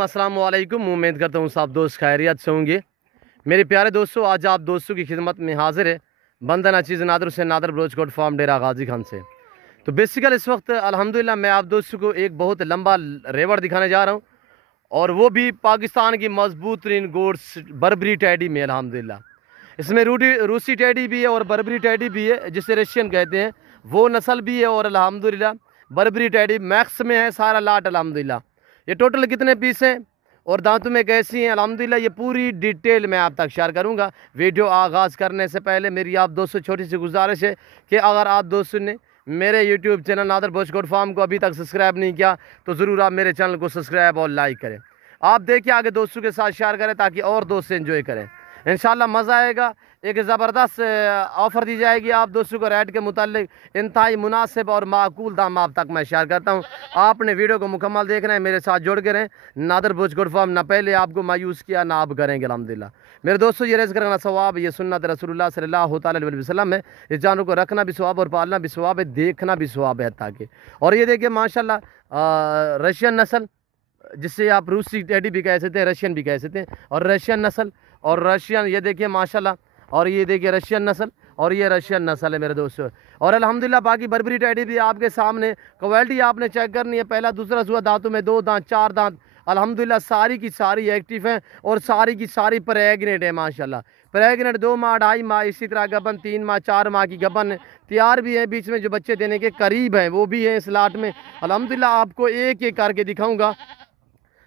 नाज़रीन अस्सलाम वालेकुम। उम्मीद करता हूँ सब दोस्त खैरियत से होंगे। मेरे प्यारे दोस्तों, आज आप दोस्तों की खिदमत में हाजिर है बंदन अचीज़ नादर हुसैन नादर बलोचकोट फार्म डेरा गाजी खान से। तो बेसिकल इस वक्त अल्हम्दुलिल्लाह मैं आप दोस्तों को एक बहुत लंबा रेवड़ दिखाने जा रहा हूँ, और वो भी पाकिस्तान की मजबूत तरीन गोड्स बर्बरी टैडी में। अल्हम्दुलिल्लाह इसमें रूसी टैडी भी है और बर्बरी टैडी भी है, जिसे रशियन कहते हैं, वो नस्ल भी है। और अल्हम्दुलिल्लाह बर्बरी टैडी मैक्स में है सारा लाट। अल्हम्दुलिल्लाह ये टोटल कितने पीस हैं और दांतों में कैसी हैं, अल्हम्दुलिल्लाह ये पूरी डिटेल मैं आप तक शेयर करूंगा। वीडियो आगाज़ करने से पहले मेरी आप दोस्तों छोटी सी गुजारिश है कि अगर आप दोस्तों ने मेरे यूट्यूब चैनल नादर बलोचकोट फार्म को अभी तक सब्सक्राइब नहीं किया तो ज़रूर आप मेरे चैनल को सब्सक्राइब और लाइक करें। आप देखिए आगे दोस्तों के साथ शेयर करें ताकि और दोस्त एंजॉय करें। इंशाल्लाह मज़ा आएगा। एक ज़बरदस्त ऑफ़र दी जाएगी आप दोस्तों को रेट के मुतालिक इंतहाई मुनासिब और माकूल दाम आप तक मैं शेयर करता हूँ। आपने वीडियो को मुकम्मल देखना है, मेरे साथ जुड़ के रहें। नादर बलोचकोट फार्म ना पहले आपको मायूस किया ना आप करेंगे। अल्हम्दुलिल्लाह मेरे दोस्तों, ये रिज़्क़ करना सवाब, ये सुन्नत रसूलुल्लाह सल्लल्लाहु अलैहि वसल्लम है। इस जानवर को रखना भी सवाब और पालना भी सवाब है, देखना भी सवाब है ताकि। और ये देखिए माशाल्लाह रशियन नस्ल, जिससे आप रूसी टैडी भी कह सकते हैं, रशियन भी कह सकते हैं। और रशियन नस्ल और रशियन, ये देखिए माशाल्लाह, और ये देखिए रशियन नस्ल और ये रशियन नस्ल है मेरे दोस्तों। और अल्हम्दुलिल्लाह बाकी बर्बरी टैडी भी आपके सामने, क्वालिटी आपने चेक करनी है। पहला दूसरा सुआ, दांतों में 2 दांत 4 दांत, अल्हम्दुलिल्लाह सारी की सारी एक्टिव हैं और सारी की सारी प्रेग्नेंट है माशाल्लाह। प्रेग्नेंट 2 माह 2.5 माह, इसी तरह गबन 3 माह 4 माह की गबन तैयार भी है, बीच में जो बच्चे देने के करीब हैं वो भी है इस लाट में। अल्हम्दुलिल्लाह आपको एक एक करके दिखाऊँगा,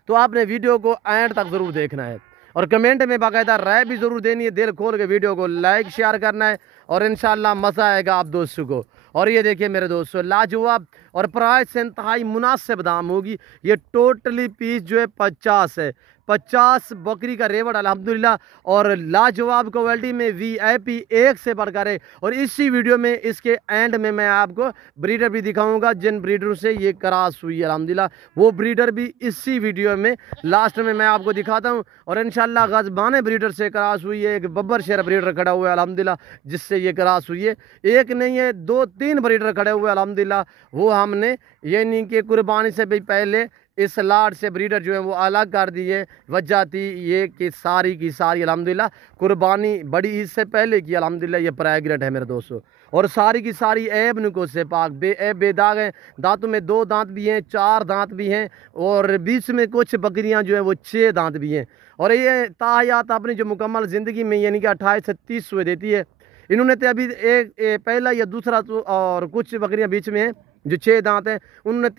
तो आपने वीडियो को एंड तक ज़रूर देखना है और कमेंट में बाकायदा राय भी ज़रूर देनी है। दिल खोल के वीडियो को लाइक शेयर करना है और इंशाल्लाह मज़ा आएगा आप दोस्तों को। और ये देखिए मेरे दोस्तों, लाजवाब और प्राइस से इंतहाई मुनासिब दाम होगी। ये टोटली पीस जो है 50 है, 50 बकरी का रेवड़ अल्हम्दुलिल्लाह। और लाजवाब क्वालिटी में VIP एक से बढ़कर है। और इसी वीडियो में इसके एंड में मैं आपको ब्रीडर भी दिखाऊंगा, जिन ब्रीडरों से ये क्रॉस हुई है अल्हम्दुलिल्लाह, वो ब्रीडर भी इसी वीडियो में लास्ट में मैं आपको दिखाता हूँ। और इंशाल्लाह गजबाने ब्रीडर से क्रॉस हुई है, एक बब्बर शेर ब्रीडर खड़ा हुआ है अल्हम्दुलिल्लाह, जिससे ये क्रॉस हुई है। एक नहीं है 2-3 ब्रीडर खड़े हुए अल्हम्दुलिल्लाह। वो हमने यानी कि कुर्बानी से भी पहले इस लाट से ब्रीडर जो है वो अलग कर दिए। वजह थी ये कि सारी की सारी अल्हम्दुलिल्लाह कुर्बानी बड़ी ईद से पहले की अल्हम्दुलिल्लाह ये प्रेग्नेंट है मेरे दोस्तों। और सारी की सारी ऐब नुको से पाक, बेऐब बेदाग हैं। दांतों में 2 दांत भी हैं, 4 दांत भी हैं, और बीच में कुछ बकरियां जो है वो 6 दांत भी हैं। और ये ताहयात अपनी जो मुकम्मल ज़िंदगी में यानी कि 28 से 30 सुए देती है। इन्होंने तो अभी एक पहला या दूसरा और कुछ बकरियां बीच में हैं जो 6 दांत हैं, उन्होंने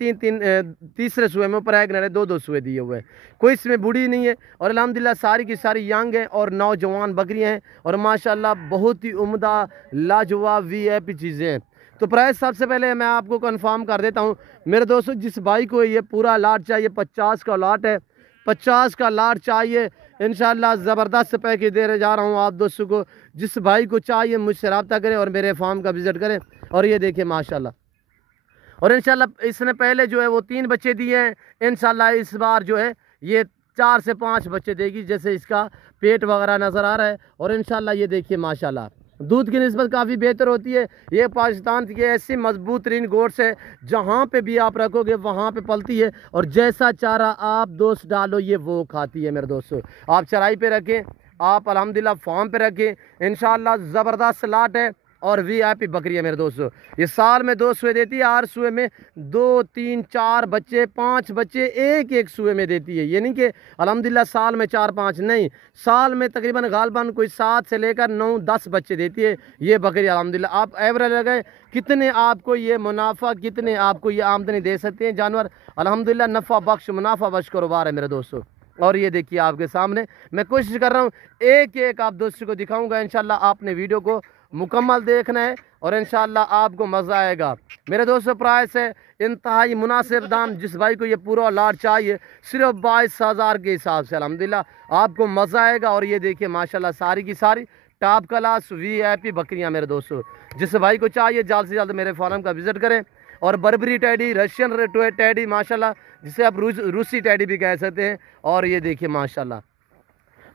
तीसरे सुए में प्रेग्नेंट है, 2-2 सुए दिए हुए हैं। कोई इसमें बूढ़ी नहीं है। और अल्हम्दुलिल्लाह सारी की सारी यंग हैं और नौजवान बकरियां हैं और माशाल्लाह बहुत ही उम्दा लाजवाब VIP चीज़ें हैं। तो प्राइस सबसे पहले मैं आपको कंफर्म कर देता हूँ मेरे दोस्तों। जिस भाई को ये पूरा लाट चाहिए, 50 का लाट है, 50 का लाट चाहिए, इंशाल्लाह ज़बरदस्त पैकेज दे जा रहा हूँ आप दोस्तों को। जिस भाई को चाहिए मुझसे रब्ता करें और मेरे फार्म का विज़िट करें। और ये देखिए माशाल्लाह, और इंशाल्लाह इसने पहले जो है वो 3 बच्चे दिए हैं। इंशाल्लाह इस बार जो है ये 4 से 5 बच्चे देगी, जैसे इसका पेट वगैरह नज़र आ रहा है। और इंशाल्लाह ये देखिए माशाल्लाह दूध की निस्बत काफ़ी बेहतर होती है। ये पाकिस्तान की ऐसी मजबूत तरीन गोड्स है, जहाँ पे भी आप रखोगे वहाँ पे पलती है। और जैसा चारा आप दोस्त डालो ये वो खाती है मेरे दोस्तों। आप चराई पे रखें, आप अल्हम्दुलिल्लाह फार्म पे रखें, इंशाल्लाह ज़बरदस्त लाट है और VIP बकरी है मेरे दोस्तों। ये साल में 2 सुए देती है, 8 सुए में 2, 3, 4 बच्चे, 5 बच्चे एक सुए में देती है। यानी कि अल्हम्दुलिल्लाह साल में 4-5 नहीं, साल में तकरीबन गालबन कोई 7 से लेकर 9-10 बच्चे देती है ये बकरी अल्हम्दुलिल्लाह। आप एवरेज लगाए कितने आपको ये मुनाफा, कितने आपको ये आमदनी दे सकते हैं जानवर। अल्हम्दुलिल्लाह नफ़ा बख्श मुनाफा बख्श कारोबार है मेरे दोस्तों। और ये देखिए आपके सामने मैं कोशिश कर रहा हूँ एक एक आप दोस्तों को दिखाऊंगा। इंशाल्लाह आपने वीडियो को मुकम्मल देखना है और इंशाल्लाह आपको मज़ा आएगा मेरे दोस्तों। प्राइस है इंतहाई मुनासिब दाम। जिस भाई को ये पूरा लाट चाहिए सिर्फ 22,000 के हिसाब से अल्हम्दुलिल्लाह आपको मज़ा आएगा। और ये देखिए माशाल्लाह सारी की सारी टॉप क्लास VIP बकरियां मेरे दोस्तों। जिस भाई को चाहिए जल्द से जल्द मेरे फार्म का विज़िट करें। और बर्बरी टैडी, रशियन टैडी माशाल्लाह, जिसे आप रूसी टैडी भी कह सकते हैं। और ये देखिए माशाल्लाह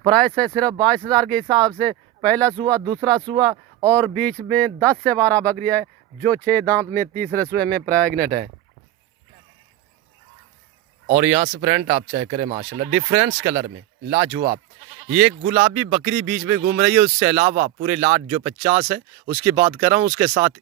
प्राइस है सिर्फ 22,000 के हिसाब से। पहला सुआ, दूसरा सुआ और बीच में 10 से 12 बकरियां है जो 6 दांत में तीसरे सुए में प्रेग्नेंट है। और यहाँ से प्रिंट आप चेक करें माशाल्लाह, डिफरेंस कलर में लाजवाब। ये गुलाबी बकरी बीच में घूम रही है, उससे अलावा पूरे लाट जो 50 है उसकी बात कर रहा हूँ, उसके साथ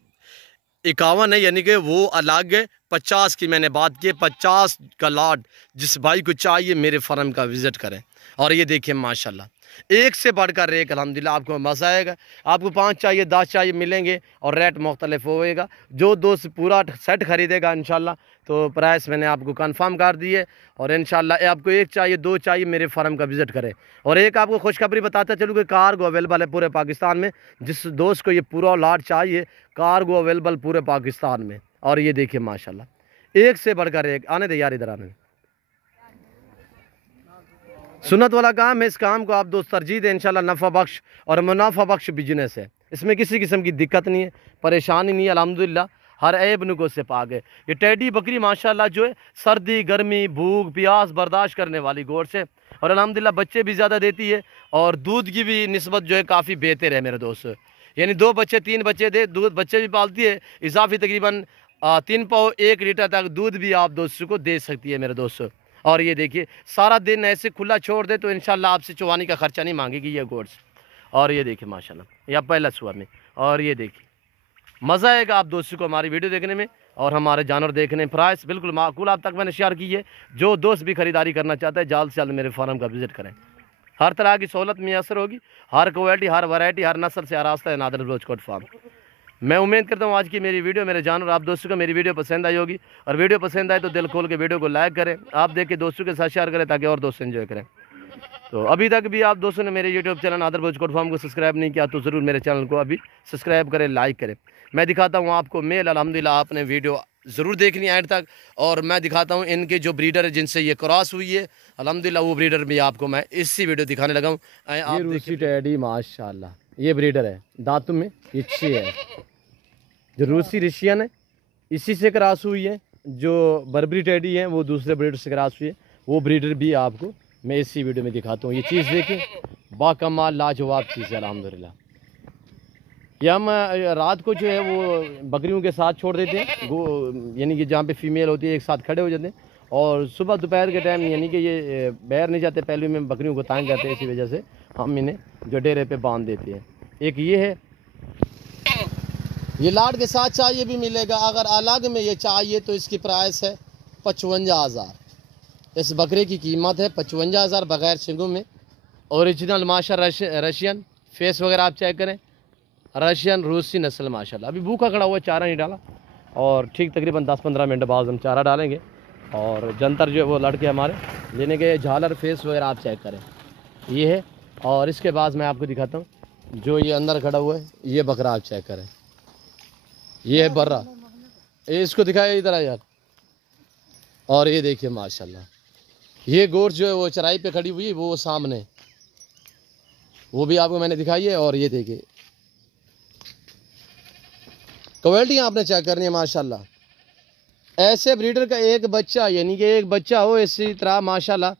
51 है, यानी कि वो अलग है। 50 की मैंने बात की, 50 का लाट जिस भाई को चाहिए मेरे फार्म का विज़िट करें। और ये देखिए माशाल्लाह, एक से बढ़कर एक अल्हम्दुलिल्लाह आपको मज़ा आएगा। आपको 5 चाहिए 10 चाहिए मिलेंगे और रेट मुख्तलिफ होएगा। जो दोस्त पूरा सेट ख़रीदेगा इंशाल्लाह तो प्राइस मैंने आपको कंफर्म कर दी है। और इंशाल्लाह आपको एक चाहिए 2 चाहिए मेरे फार्म का विज़िट करें। और एक आपको खुशखबरी बताता चलूँ कि कार्गो अवेलेबल है पूरे पाकिस्तान में। जिस दोस्त को ये पूरा लाट चाहिए, कार्गो अवेलेबल पूरे पाकिस्तान में। और ये देखिए माशाल्लाह, एक से बढ़कर एक। आने दे यार, इधर आने। सुन्नत वाला काम है, इस काम को आप दोस्त तरजीह दें, इंशाल्लाह नफ़ा बख्श और मुनाफा बख्श बिजनेस है। इसमें किसी किस्म की दिक्कत नहीं है, परेशानी नहीं है, अल्हम्दुलिल्लाह हर ऐब नुको से पाक है। ये टेडी बकरी माशाल्लाह जो है सर्दी गर्मी भूख प्यास बर्दाश्त करने वाली गोश्त है। और अल्हम्दुलिल्लाह बच्चे भी ज़्यादा देती है और दूध की भी निस्बत जो है काफ़ी बेहतर है मेरे दोस्त। यानी 2 बच्चे 3 बच्चे दे, दूध बच्चे भी पालती है, इजाफी तकरीबन 3 पाव 1 लीटर तक दूध भी आप दोस्तों को दे सकती है मेरे दोस्त। और ये देखिए सारा दिन ऐसे खुला छोड़ दे तो इंशाल्लाह आपसे चुवानी का खर्चा नहीं मांगेगी ये गोश्त। और ये देखिए माशाल्लाह, या पहला सुबह में। और ये देखिए मज़ा आएगा आप दोस्तों को हमारी वीडियो देखने में और हमारे जानवर देखने में। प्राइस बिल्कुल माकूल आप तक मैंने शेयर की है। जो दोस्त भी ख़रीदारी करना चाहता है जल्द से जल्द मेरे फार्म का विज़िट करें। हर तरह की सहूलत मैसर होगी, हर क्वालिटी हर वैरायटी हर नस्ल से आरास्ता है नादर ब्रोचकोट फार्म। मैं उम्मीद करता हूँ आज की मेरी वीडियो मेरे जानवर आप दोस्तों को मेरी वीडियो पसंद आई होगी। और वीडियो पसंद आए तो दिल खोल के वीडियो को लाइक करें, आप देख के दोस्तों के साथ शेयर करें ताकि और दोस्त एंजॉय करें। तो अभी तक भी आप दोस्तों ने मेरे यूट्यूब चैनल नादर ब्रोचकोट फार्म को सब्सक्राइब नहीं किया तो ज़रूर मेरे चैनल को अभी सब्सक्राइब करें, लाइक करें। मैं दिखाता हूँ आपको मेल, अल्हम्दुलिल्लाह आपने वीडियो ज़रूर देखनी एंड तक। और मैं दिखाता हूँ इनके जो ब्रीडर है जिनसे ये क्रॉस हुई है, अल्हम्दुलिल्लाह वो ब्रीडर भी आपको मैं इसी वीडियो दिखाने लगा हूँ। ये रूसी टेडी माशाल्लाह, ये ब्रीडर है, दांतों में इच्छी है, जो रूसी रशियन है इसी से क्रॉस हुई है। जो बर्बरी टेडी है वो दूसरे ब्रीडर से क्रॉस हुई है, वो ब्रीडर भी आपको मैं इसी वीडियो में दिखाता हूँ। ये चीज़ देखें, बाकमाल लाजवाब चीज़ है अल्हम्दुलिल्लाह। ये हम रात को जो है वो बकरियों के साथ छोड़ देते हैं, यानी कि जहाँ पे फीमेल होती है एक साथ खड़े हो जाते हैं। और सुबह दोपहर के टाइम यानी कि ये बाहर नहीं जाते, पहले में बकरियों को तंग करते हैं, इसी वजह से हम इन्हें जो डेरे पे बांध देते हैं। एक ये है, ये लाट के साथ चाहिए भी मिलेगा, अगर अलग में ये चाहिए तो इसकी प्राइस है 55,000। इस बकरे की कीमत है 55,000 बग़ैर सिंगों में। ओरिजिनल माशा रशियन फेस वगैरह आप चेक करें, रशियन रूसी नस्ल माशाल्लाह। अभी भूखा खड़ा हुआ, चारा नहीं डाला और ठीक तकरीबन 10-15 मिनट बाद हम चारा डालेंगे। और जंतर जो है वो लड़के हमारे लेने गए, झालर फेस वगैरह आप चेक करें, ये है। और इसके बाद मैं आपको दिखाता हूँ जो ये अंदर खड़ा हुआ है, ये बकरा आप चेक करें, ये है बर्रा, ये इसको दिखाया इधर आ यार। और ये देखिए माशाल्लाह, ये गोश्त जो है वो चराई पे खड़ी हुई है, वो सामने, वो भी आपको मैंने दिखाई है। और ये देखिए क्वालिटी आपने चेक करनी है माशाल्लाह। ऐसे ब्रीडर का एक बच्चा, यानी कि एक बच्चा हो इसी तरह माशाल्लाह,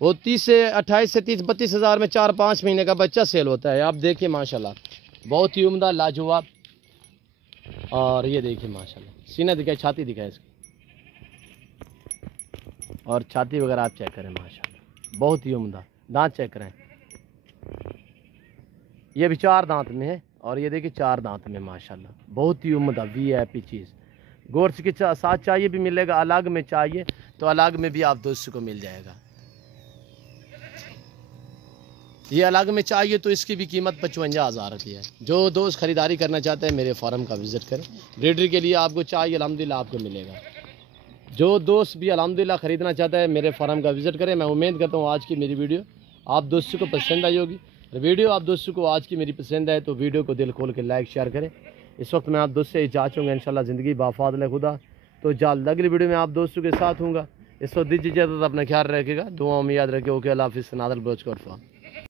वो 30 से 28 से 30-32 हज़ार में 4-5 महीने का बच्चा सेल होता है। आप देखिए माशाल्लाह, बहुत ही उम्दा लाजवाब। और ये देखिए माशाल्लाह, सीना दिखाए, छाती दिखाए इसकी, और छाती वगैरह आप चेक करें माशाल्लाह, बहुत ही उम्दा। दांत चेक करें, ये भी 4 दांत में है। और ये देखिए 4 दांत में माशाल्लाह, बहुत ही उम्दा VIP चीज़। गोश्त के साथ चाहिए भी मिलेगा, अलग में चाहिए तो अलग में भी आप दोस्तों को मिल जाएगा। ये अलग में चाहिए तो इसकी भी कीमत 55,000 रुपये है। जो दोस्त ख़रीदारी करना चाहते हैं मेरे फार्म का विज़िट करें। ब्रीडर के लिए आपको चाहिए अल्हम्दुलिल्लाह आपको मिलेगा। जो दोस्त भी अल्हम्दुलिल्लाह ख़रीदना चाहता है मेरे फार्म का विज़िट करें। मैं उम्मीद करता हूँ आज की मेरी वीडियो आप दोस्तों को पसंद आई होगी। वीडियो आप दोस्तों को आज की मेरी पसंद आए तो वीडियो को दिल खोल के लाइक शेयर करें। इस वक्त मैं आप दोस्त से इजाज़त चाहूँगा, इंशाल्लाह ज़िंदगी बाफ़ाज़िल खुदा। तो जल्द अगली वीडियो में आप दोस्तों के साथ हूँगा। इस वक्त दीजिए इजाज़त, अपना ख्याल रखिएगा, दुआओं में याद रखिए। ओके, अल्लाह हाफ़िज़। नादर ब्रोचकोट फार्म।